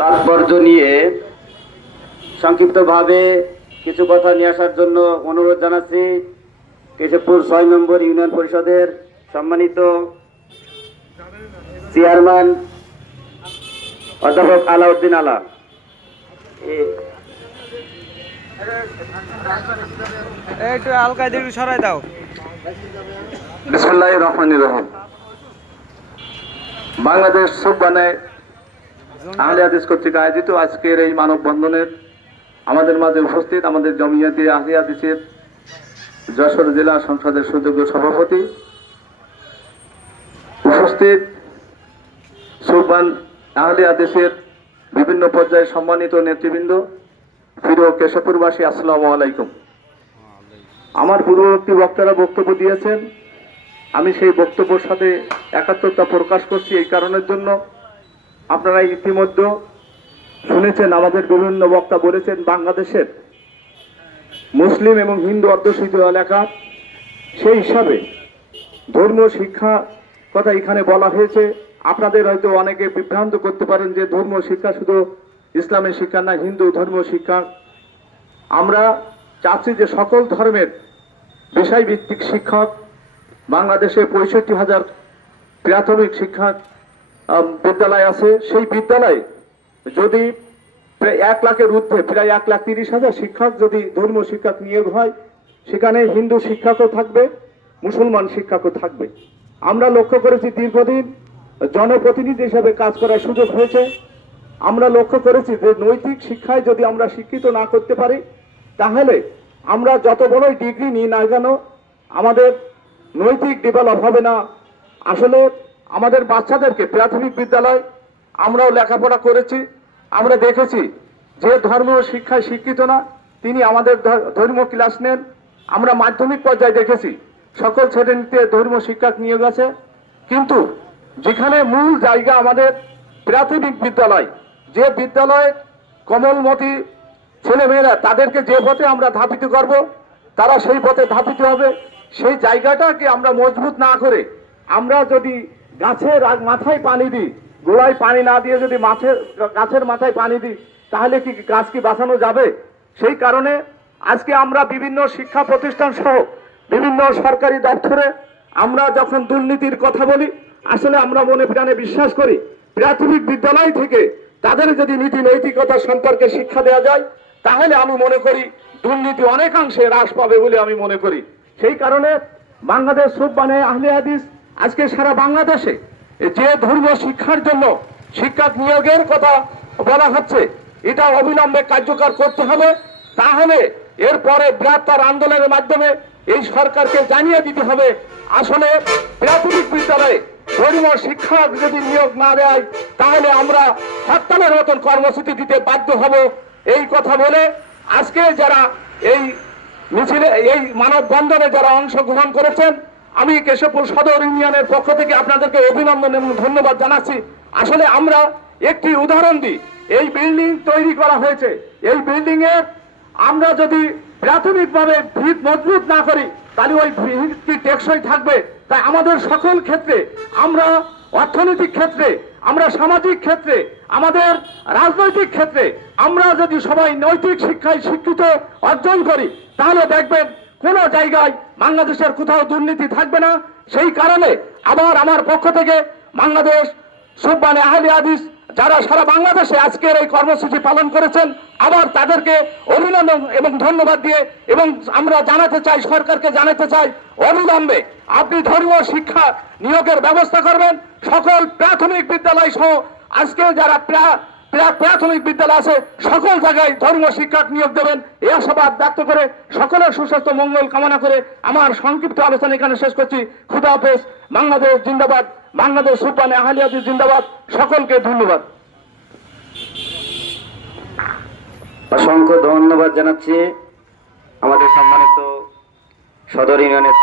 তাৎপর্য নিয়ে সংক্ষিপ্তভাবে কিছু কথা নিয়ে আসার জন্য অনুরোধ জানাচ্ছি কেশবপুর ৬ নম্বর ইউনিয়ন পরিষদের সম্মানিত চেয়ারম্যান অধ্যাপক আলাউদ্দিন আলা। একটু হালকা দিকে সরাই দাও। বিসমিল্লাহির রহমানির রহিম। বাংলাদেশ সুবহানে আহলে হাদিস কর্তৃক আয়োজিত আজকের এই মানববন্ধনের আমাদের মাঝে উপস্থিত আমাদের জমিয়তে আহলে হাদিসের যশোর জেলা সংসদের সুযোগ্য সভাপতি, উপস্থিত সুবহান আহলে হাদিসের বিভিন্ন পর্যায়ে সম্মানিত নেতৃবৃন্দ, প্রিয় কেশবপুরবাসী, আসসালামু আলাইকুম। আমার পূর্ববর্তী বক্তারা বক্তব্য দিয়েছেন, আমি সেই বক্তব্যের সাথে একাত্মতা প্রকাশ করছি। এই কারণের জন্য আপনারা ইতিমধ্যে শুনেছেন, আমাদের বিভিন্ন বক্তা বলেছেন বাংলাদেশের মুসলিম এবং হিন্দু অধ্যুষিত এলাকা, সেই হিসাবে ধর্মীয় শিক্ষা কথা এখানে বলা হয়েছে। আপনাদের হয়তো অনেকে বিভ্রান্ত করতে পারেন যে ধর্মীয় শিক্ষা শুধু ইসলামের শিক্ষা না, হিন্দু ধর্মীয় শিক্ষা। আমরা চাচ্ছি যে সকল ধর্মের বিষয়ভিত্তিক শিক্ষক, বাংলাদেশে ৬৫,০০০ প্রাথমিক শিক্ষা বিদ্যালয় আছে। সেই বিদ্যালয়ে যদি প্রায় ১ লাখের ঊর্ধ্বে, প্রায় ১,৩০,০০০ শিক্ষক যদি ধর্মীয় শিক্ষক নিয়োগ হয়, সেখানে হিন্দু শিক্ষকও থাকবে, মুসলমান শিক্ষকও থাকবে। আমরা লক্ষ্য করেছি দীর্ঘদিন জনপ্রতিনিধি হিসেবে কাজ করার সুযোগ হয়েছে। আমরা লক্ষ্য করেছি যে নৈতিক শিক্ষায় যদি আমরা শিক্ষিত না করতে পারি, তাহলে আমরা যত বড়ই ডিগ্রি নিই না কেন আমাদের নৈতিক ডেভেলপ হবে না। আসলে আমাদের বাচ্চাদেরকে প্রাথমিক বিদ্যালয় আমরাও লেখাপড়া করেছি, আমরা দেখেছি যে ধর্মীয় শিক্ষায় শিক্ষিত না তিনি আমাদের ধর্মীয় ক্লাস নেন। আমরা মাধ্যমিক পর্যায়ে দেখেছি সকল শ্রেণীতে ধর্মীয় শিক্ষক নিয়োগ আছে, কিন্তু যেখানে মূল জায়গা আমাদের প্রাথমিক বিদ্যালয়, যে বিদ্যালয়ে কমলমতি ছেলেমেয়েরা তাদেরকে যে পথে আমরা ধাপিত করব তারা সেই পথে ধাপিত হবে। সেই জায়গাটাকে আমরা মজবুত না করে আমরা যদি গাছের মাথায় পানি দিই, গোড়ায় পানি না দিয়ে যদি গাছের মাথায় পানি দিই, তাহলে কি গাছ কি বাঁচানো যাবে? সেই কারণে আজকে আমরা বিভিন্ন শিক্ষা প্রতিষ্ঠান সহ বিভিন্ন সরকারি দপ্তরে আমরা যখন দুর্নীতির কথা বলি, আসলে আমরা মনে প্রাণে বিশ্বাস করি প্রাথমিক বিদ্যালয় থেকে তাদের যদি নীতি নৈতিকতা সম্পর্কে শিক্ষা দেওয়া যায়, তাহলে আমি মনে করি দুর্নীতি অনেকাংশে হ্রাস পাবে বলে আমি মনে করি। সেই কারণে বাংলাদেশ সুবহানে আহলে হাদিস আজকে সারা বাংলাদেশে যে ধর্মীয় শিক্ষার জন্য শিক্ষক নিয়োগের কথা বলা হচ্ছে, এটা অবিলম্বে কার্যকর করতে হবে। তাহলে এরপরে বৃহত্তর আন্দোলনের মাধ্যমে এই সরকারকে জানিয়ে দিতে হবে আসলে প্রাথমিক বিদ্যালয়ে ধর্মীয় শিক্ষক যদি নিয়োগ না দেয় তাহলে আমরা হরতালের মতন কর্মসূচি দিতে বাধ্য হব। এই কথা বলে আজকে যারা এই মিছিলে, এই মানববন্ধনে যারা অংশগ্রহণ করেছেন, আমি কেশবপুর সদর ইউনিয়নের পক্ষ থেকে আপনাদেরকে অভিনন্দন এবং ধন্যবাদ জানাচ্ছি। আসলে আমরা একটি উদাহরণ দিই, এই বিল্ডিং তৈরি করা হয়েছে, এই বিল্ডিং এর আমরা যদি প্রাথমিকভাবে ভিত মজবুত না করি তাহলে ওই ভিতটি টেকসই থাকবে। তাই আমাদের সকল ক্ষেত্রে, আমরা অর্থনৈতিক ক্ষেত্রে, আমরা সামাজিক ক্ষেত্রে, আমাদের রাজনৈতিক ক্ষেত্রে আমরা যদি সবাই নৈতিক শিক্ষায় শিক্ষিত অর্জন করি, তাহলে দেখবেন কোনো জায়গায় বাংলাদেশের কোথাও দুর্নীতি থাকবে না। সেই কারণে আবার আমার পক্ষ থেকে বাংলাদেশ সুবহানে আহলে হাদিস যারা সারা বাংলাদেশে আজকের এই কর্মসূচি পালন করেছেন, আবার তাদেরকে অভিনন্দন এবং ধন্যবাদ দিয়ে, এবং আমরা জানাতে চাই, সরকারকে জানাতে চাই অবিলম্বে আপনি ধর্মীয় শিক্ষা নিয়োগের ব্যবস্থা করবেন। সকল প্রাথমিক বিদ্যালয় সহ আজকে যারা প্রাথমিক বিদ্যালয় আছে সকল জায়গায় ধর্মীয় শিক্ষক নিয়োগ দেবেন, এই আশাবাদ ব্যক্ত করে সকলের সুস্বাস্থ্য মঙ্গল কামনা করে আমার সংক্ষিপ্ত আলোচনা এখানে শেষ করছি। খুদা হাফেজ। বাংলাদেশ জিন্দাবাদ, বাংলাদেশ সুবহানে আহলে হাদিস জিন্দাবাদ। সকলকে ধন্যবাদ। অসংখ্য ধন্যবাদ জানাচ্ছি আমাদের সম্মানিত সদর ইউনিয়নের